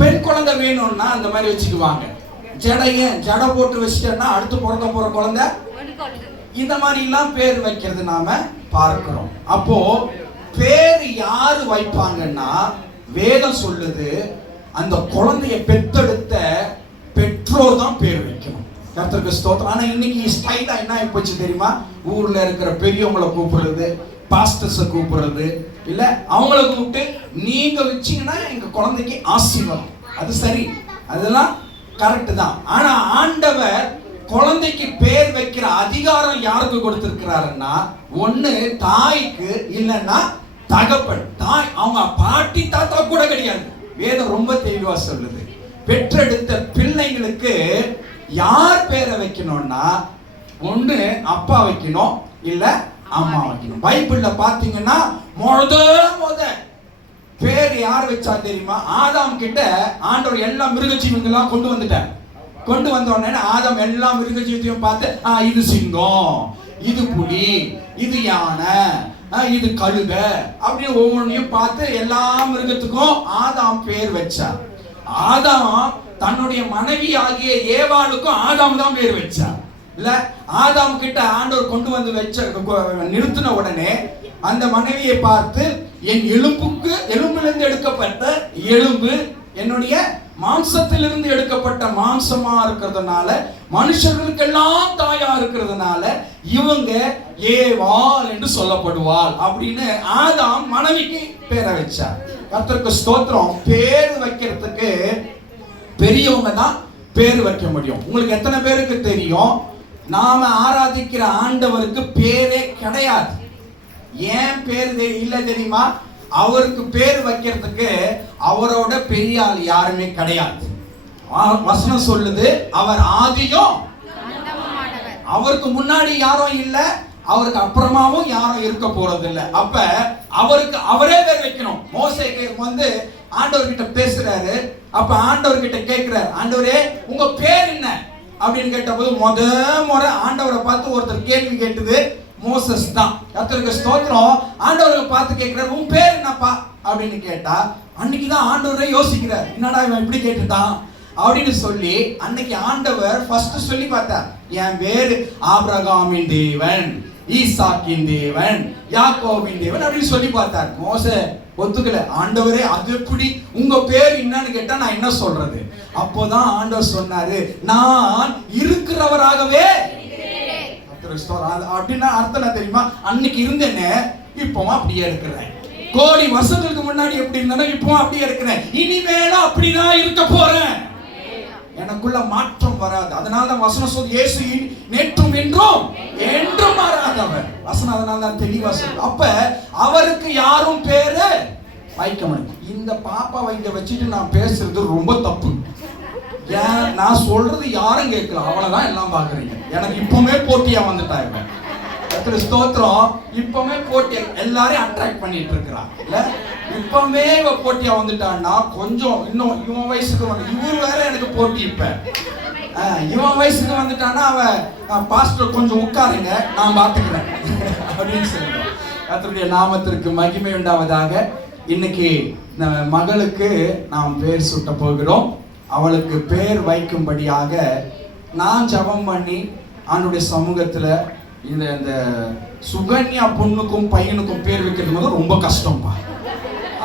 பெண் குழந்தை வேணும்னா அந்த மாதிரி வச்சுக்குவாங்க. ஜடை போட்டு வச்சுட்டேன்னா அடுத்து பிறக்க போற குழந்தை இந்த மாதிரி எல்லாம் பேர் வைக்கிறது நாம பார்க்கிறோம். அப்போ பேர் யாரு வைப்பாங்கன்னா வேதம் சொல்லுது அந்த குழந்தைய பெத்தெடுத்த பெற்றோர் தான் பேர் வைக்கணும். கர்த்தருக்கு ஸ்தோத்திரம். ஆனா இன்னைக்கு ஸ்டைலா என்ன ஆகி போச்சு தெரியுமா? ஊர்ல இருக்கிற பெரியவங்களை கூப்பிடுறது, பாஸ்டர்ஸை கூப்பிடுறது, இல்ல அவங்கள கூப்பிட்டு நீங்க வச்சீங்கன்னா எங்க குழந்தைக்கு ஆசீர்வாதம். அது சரி, அதெல்லாம் கரெக்ட் தான். ஆனா ஆண்டவர் குழந்தைக்கு பேர் வைக்கிற அதிகாரம் யாருக்கு கொடுத்திருக்கிறாருன்னா, ஒண்ணு தாய்க்கு, இல்லைன்னா தகப்பன். தாய் அவங்க பாட்டி தாத்தா கூட கிடையாது. வேதம் ரொம்ப தெளிவா சொல்லுது. பெற்றெடுத்த பிள்ளைங்களுக்கு யார் பேரை வைக்கணும்னா, ஒண்ணு அப்பா வைக்கணும், இல்ல அம்மா வைக்கணும். பைபிள்ல பாத்தீங்கன்னா முத பேர் யார் வச்சா தெரியுமா? ஆதாம் கிட்ட ஆண்டவர் எல்லா மிருகஜீவங்களாம் கொண்டு வந்த உடனே ஆதாம் எல்லா மிருகஜீவத்தையும் பார்த்து, இது சிங்கம், இது புலி, இது யானை, இது கழுத, அப்படின்னு ஒவ்வொன்றையும் பார்த்து எல்லா மிருகத்துக்கும் ஆதாம் பேர் வச்சார். ஆதாம் தன்னுடைய மனைவி ஆகிய ஏவாளுக்கும் ஆதாம் தான் பேர் வச்சார். இல்ல ஆதாம் கிட்ட ஆண்டவர் கொண்டு வந்து நிறுத்தின உடனே அந்த மனைவியை பார்த்து, என் எலும்பிலிருந்து எடுக்கப்பட்ட எலும்பு, என்னுடைய மாம்சத்திலிருந்து எடுக்கப்பட்ட மாம்சமா இருக்கிறதுனால, மனுஷர்களுக்கெல்லாம் தாயா இருக்கிறதுனால இவங்க ஏவாள் என்று சொல்லப்படுவாள் அப்படின்னு ஆதாம் மனைவிக்கு பேரை வச்சார். கர்த்தருக்கு ஸ்தோத்திரம். பேர் வைக்கிறதுக்கு பெரியவங்க தான் பேர் வைக்க முடியும். உங்களுக்கு எத்தனை பேருக்கு தெரியும், நாம ஆராதிக்கிற ஆண்டவருக்கு பேரே கிடையாது. ஏன் பேர் இல்லை தெரியுமா? அவருக்கு பேர் வைக்கிறதுக்கு அவரோட பெரிய ஆள் யாருமே கிடையாது. வசனம் சொல்லுது, அவர் ஆதியும், அவருக்கு முன்னாடி யாரும் இல்ல, அவருக்கு அப்புறமாவும் யாரும் இருக்க போறது இல்ல. அப்ப அவருக்கு அவரே பேர் வைக்கணும். மோசே வந்து ஆண்டவர்கிட்ட பேசுறாரு. அப்ப ஆண்டவர்கிட்ட கேட்கிறாரு, ஆண்டவரே உங்க பேர் என்ன அப்படின்னு கேட்டபோது முறை ஆண்டவரை பார்த்து ஒருத்தர் கேள்வி கேட்டது மோசஸ் தான். கர்த்தருக்கு ஸ்தோத்திரம். ஆண்டவரை பார்த்து கேட்கிறார், உன் பேர் என்னப்பா அப்படின்னு கேட்டா, அன்னைக்குதான் ஆண்டவரே யோசிக்கிறார், என்னடா இவன் இப்படி கேட்டுட்டான் அப்படின்னு சொல்லி. அன்னைக்கு ஆண்டவர் ஃபர்ஸ்ட் சொல்லி பார்த்தார், என் பேரு ஆபிரகாமின் தேவன், ஈசாக்கின் தேவன், யாக்கோபின் தேவன் அப்படின்னு சொல்லி பார்த்தார். மோசே ஒத்துக்கல. ஆண்டவரே அது எப்படி, உங்க பேர் என்னன்னு கேட்டா நான் என்ன சொல்றது? அப்போதான் ஆண்டவர் சொன்னாரு, நான் இருக்கிறவராகவே. அப்படின்னா அர்த்தம் தெரியுமா? அன்னைக்கு இருந்தேன்னு இப்பவும் அப்படியே இருக்கிறேன். கோடி வருஷங்களுக்கு முன்னாடி எப்படி இருந்தேன்னா இப்பவும் அப்படியே இருக்கிறேன். இனிமேலும் அப்படிதான் இருக்க போறேன். எனக்குள்ள மாற்றம் வராது. அதனால தான் வசனம் சொல்லி, இயேசு நேற்றும் என்றும் மாறாதவர். வசனம் அதனால தான் தெளிவா சொல்லு. அப்ப அவருக்கு யாரும் பேரு வைக்க முடியும். இந்த பாப்பாவை இங்க வச்சுட்டு நான் பேசுறது ரொம்ப தப்பு. ஏன் நான் சொல்றது யாரும் கேட்கல, அவளைதான் எல்லாம் பாக்குறீங்க. எனக்கு இப்பவுமே போட்டியா வந்துட்டாங்க. ஸ்தோத்திரம். இப்பவுமே போட்டி எல்லாரையும் அட்ராக்ட் பண்ணிட்டு இருக்கிறான். இல்ல இப்பவுமே போட்டியா வந்துட்டான்னா கொஞ்சம் இன்னும் இவன் வயசுக்கு வந்து இவரு வேற எனக்கு போட்டி. இப்ப இவன் வயசுக்கு வந்துட்டான்னா அவன் பாஸ்டர் கொஞ்சம் உட்காருங்க நான் பாத்துக்கிறேன் அப்படின்னு சொல்லுவேன். கர்த்தருடைய நாமத்திற்கு மகிமை உண்டாவதாக. இன்னைக்கு மகளுக்கு நாம் பேர் சூட்ட போகிறோம். அவளுக்கு பேர் வைக்கும்படியாக நான் ஜெபம் பண்ணி அவனுடைய சமூகத்துல இந்த சுகன்யா பொண்ணுக்கும் பையனுக்கும் பேர் வைக்கிறது போது ரொம்ப கஷ்டம்பா.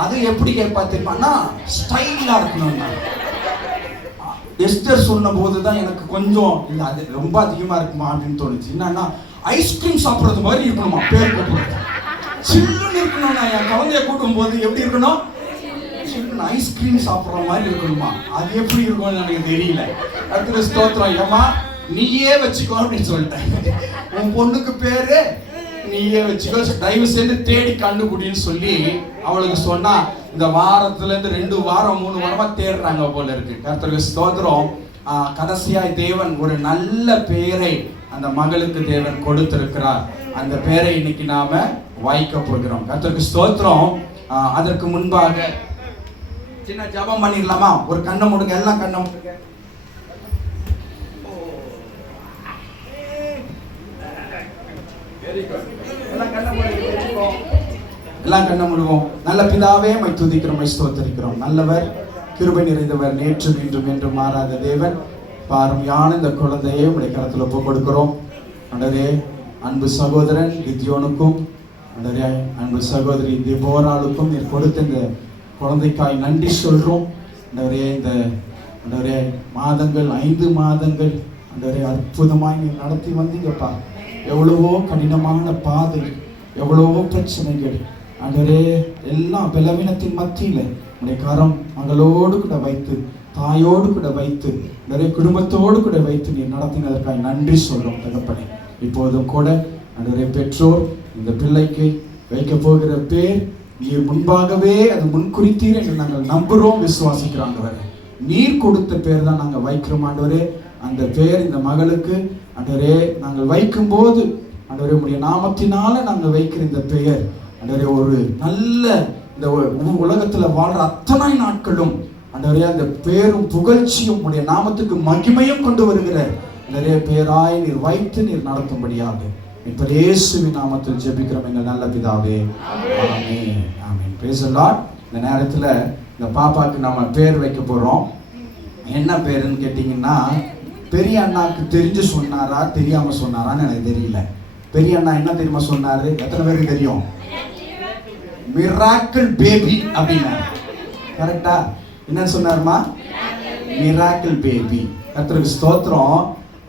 அது எப்படி கேட்பா தெரியுமாண்ணா, ஸ்டைலா இருக்கணும்னா. எஸ்டர் சொன்ன போதுதான் எனக்கு கொஞ்சம் இல்லை அது ரொம்ப அதிகமா இருக்குமா அப்படின்னு தோணுச்சு. என்னன்னா ஐஸ்கிரீம் சாப்பிட்றது மாதிரி இருக்கணுமா பேர் கூப்பிடுறது. சில்லுன்னு இருக்கணும்னா என் குழந்தைய கூட்டும் போது எப்படி இருக்கணும், ஐஸ்கிரீம் சாப்பிட்ற மாதிரி இருக்கணுமா. அது எப்படி இருக்கும்னு எனக்கு தெரியல. அடுத்த ஸ்தோத்திரம். ஏமா நீயே வச்சுக்கோ அப்படின்னு சொல்லிட்டேன். உன் பொண்ணுக்கு பேரு நீயே வச்சுக்கோ, தயவு செய்து தேடி கண்டுபிடின்னு சொல்லி அவளுக்கு சொன்னா இந்த வாரத்துல இருந்து 2 வாரம் 3 வாரமா தேடுறாங்க போல இருக்கு. கர்த்தருக்கு ஸ்தோத்திரம். கடைசியாய் தேவன் ஒரு நல்ல பேரை அந்த மகளுக்கு தேவன் கொடுத்திருக்கிறார். அந்த பேரை இன்னைக்கு நாம வைக்க போகிறோம். கர்த்தருக்கு ஸ்தோத்திரம். அதற்கு முன்பாக சின்ன ஜெபம் பண்ணிடலாமா? ஒரு கண்ணை மூடுங்க, எல்லாம் கண்ணை மூடுங்க. எல்லாம் கண்ணை மூடுவோம். நல்ல பிதாவே மை துதிக்கிறோம், மை ஸ்தோத்திரிக்கிறோம். நல்லவர், கிருபை நிறைந்தவர், நேற்று இன்றும் என்றும் மாறாத தேவன். பாருமையான இந்த குழந்தையை உடைய கரத்தில் ஒப்பு கொடுக்கிறோம். ஆண்டவரே, அன்பு சகோதரன் கிதியோனுக்கும், ஆண்டவரே அன்பு சகோதரி தெபோராளுக்கும் நீர் கொடுத்த இந்த குழந்தைக்காய் நன்றி சொல்றோம். ஆண்டவரே, இந்த ஆண்டவரே மாதங்கள் 5 மாதங்கள் ஆண்டவரே அற்புதமாய் நீர் நடத்தி வந்தீங்கப்பா. எவ்வளவோ கடினமான பாதை, எவ்வளவோ பிரச்சனைகள் ஆண்டவரே, எல்லாம் பலவீனத்தின் மத்தியில உடைய கரம் மகளோடு கூட வைத்து, தாயோடு கூட வைத்து, நிறைய குடும்பத்தோடு கூட வைத்து நீர் நடத்தினதற்காக நன்றி சொல்றோம் தகப்பனே. இப்போதும் கூட ஆண்டவரே, பெற்றோர் இந்த பிள்ளைக்கு வைக்க போகிற பேர் நீர் முன்பாகவே அது முன்குறித்தீர் என்று நாங்கள் நம்புறோம், விசுவாசிக்கிறோம். ஆண்டவரே, நீர் கொடுத்த பேர் தான் நாங்கள் வைக்கிறோம். ஆண்டவரே, அந்த பேர் இந்த மகளுக்கு ஆண்டவரே நாங்கள் வைக்கும் போது ஆண்டவரே உடைய நாமத்தினால நாங்கள் வைக்கிற இந்த பெயர் ஆண்டவரே ஒரு நல்ல இந்த உலகத்துல வாழ்ற அத்தனை நாட்களும் ஆண்டவரே அந்த பேரும் புகழ்ச்சியும் உடைய நாமத்துக்கு மகிமையும் கொண்டு வருகிற நிறைய பேராய் நீர் வைத்து நீர் நடத்தும்படியாக இப்ப இயேசுவின் நாமத்தில் ஜெபிக்கிறோம் எங்கள் நல்ல பிதாவே, ஆமென். ஆமென். Praise the Lord. இந்த நேரத்துல இந்த பாப்பாக்கு நம்ம பேர் வைக்க போறோம். என்ன பேருன்னு கேட்டீங்கன்னா, பெரிய அண்ணாக்கு தெரிஞ்சு சொன்னாரா தெரியாம சொன்னாரான்னு எனக்கு தெரியல. பெரிய அண்ணா என்ன தெரியுமா சொன்னாரு? எத்தனை பேருக்கு தெரியும்? மிராக்கிள் பேபி அப்படின்னா கரெக்டா? என்ன சொன்னாருமா? Miracle baby. கர்த்தருக்கு ஸ்தோத்திரம்.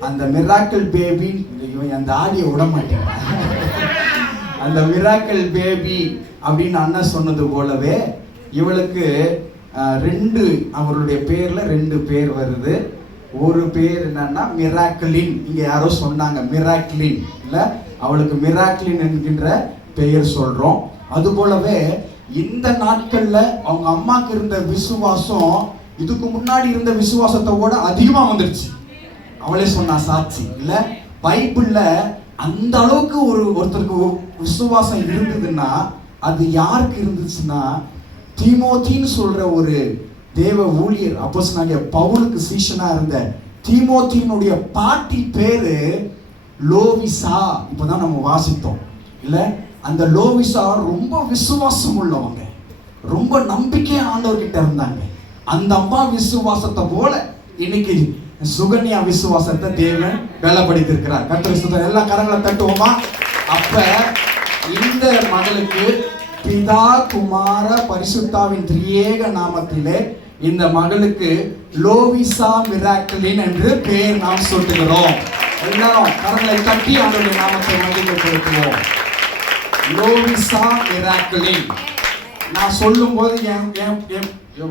அந்த மிராக்கிள் பேபி, அந்த ஆடியை விட மாட்டேன். அந்த மிராக்கிள் பேபி அப்படின்னு அண்ணன் சொன்னது போலவே இவளுக்கு 2 அவருடைய பேர்ல 2 பேர் வருது. ஒரு பேர் என்னன்னா மிராக்கிளின். இங்க யாரோ சொன்னாங்க மிராக்கிளின் இல்ல, அவளுக்கு மிராக்கிளின் என்கின்ற பெயர் சொல்றோம். அது போலவே இந்த நாட்கள்ல அவங்க அம்மாக்கு இருந்த விசுவாசம் இதுக்கு முன்னாடி இருந்த விசுவாசத்தை விட அதிகமா வந்துருச்சு. அவளே சொன்னா சாட்சி இல்ல. பைபிள்ல அந்த அளவுக்கு ஒருத்தருக்கு விசுவாசம் இருந்ததுன்னா அது யாருக்கு இருந்துச்சுன்னா, தீமோத்தின்னு சொல்ற ஒரு தேவ ஊழியர், அப்போஸ்தலனாகிய பவுலுக்கு சீஷனா இருந்த தீமோத்தியினுடைய பாட்டி பேரு லோவிசா. இப்பதான் நம்ம வாசித்தோம் இல்ல. அந்த லோவிசா ரொம்ப விசுவாசம் உள்ளவங்க, ரொம்ப நம்பிக்கை ஆண்டவர்கிட்ட இருந்தாங்க. அந்த அம்மா விசுவாசத்தை போல இன்னைக்கு சுகன்யா விசுவாசத்தை தேவன் பலப்படுத்தி இருக்கிறார். கர்த்தருக்கு எல்லா கரங்களை தட்டுவோமா? அப்ப இந்த மகளுக்கு பிதா குமார பரிசுத்தாவின் திரியேக நாமத்திலே இந்த மகளுக்கு லோவிசா மிராக்கிளின் என்று பெயர் நாம் சொல்லுகிறோம். எல்லாரும் கரங்களை தட்டி அவருடைய நாமத்தை மகிமைப்படுத்துவோம். லோவிசா மிராக்கிளின். நான் சொல்லும் போது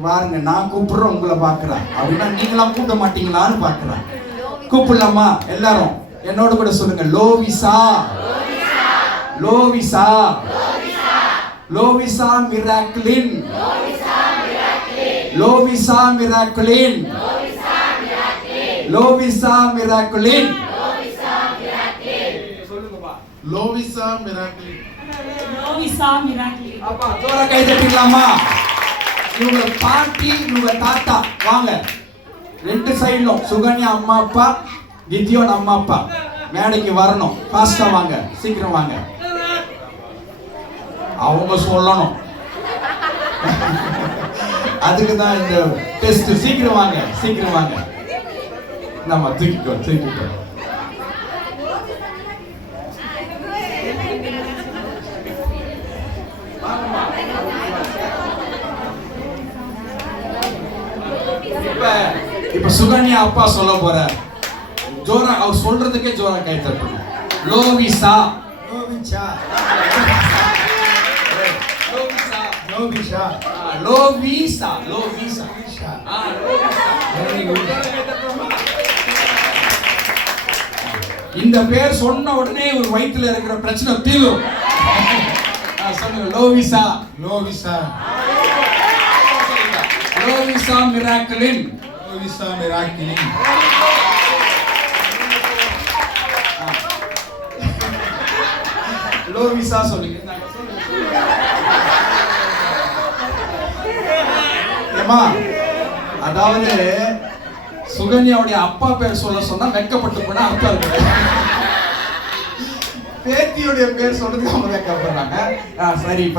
பாருங்க, நான் கூப்பிடுறேன், உங்களை பார்க்கிறேன் அப்படின்னா நீங்களாம் கூப்பிட மாட்டீங்களான்னு பார்க்கிறேன். கூப்பிடலாமா? எல்லாரும் என்னோட கூட சொல்லுங்க. லோவிசா, லோவிசா, லோவிசா மிராக்கிளின், லோவிசா மிராக்கிளின், லோவிசா மிராக்கிளின். சொல்லுங்கப்பா. லோவிசா மிராக்கிளின், லோவிசா மிராக்கிளின். அப்பா ஜோரா கை தட்டிடலாமா? இவங்க பாட்டி, இவங்க தாத்தா. வாங்க 2 சைடுலும் சுகன்யா அம்மா அப்பா, கிதியோன் அம்மா அப்பா மேடைக்கு வரணும். ஃபாஸ்டா வாங்க, சீக்கிரம் வாங்க. அவங்க சொல்லணும், அதுக்கு தான் இந்த டெஸ்ட். சீக்கிரம் வாங்க, சீக்கிரம் வாங்க. நம்ம தூக்கிக்கோ, தூக்கிக்கோ. இப்ப சுகன்யா அப்பா சொல்ல போற. ஜோரா அவர் சொல்றதுக்கே ஜோரா கை தட்டணும். லோவிசா, லோவிசா, லோவிசா, லோவிசா, லோவிசா, லோவிசா. இந்த பேர் சொன்ன உடனே ஒரு வயித்துல இருக்கிற பிரச்சனை தீரும். சொல்லுங்க. லோவிசா, லோவிசா, லோவிசா மிராக்கிளின், லோவிசா மிராக்கிளின். லோவிசா சொல்லுங்க. ஏமா, அதாவது சுகன்யாவுடைய அப்பா பேர் சொல்ல சொன்னா வெட்கப்பட்டு போனா அர்த்தம் இருக்கு. பேத்தியுடைய பேர் சொல்றதுக்கு அவங்க வெட்கப்படுறாங்க. சரி, இப்ப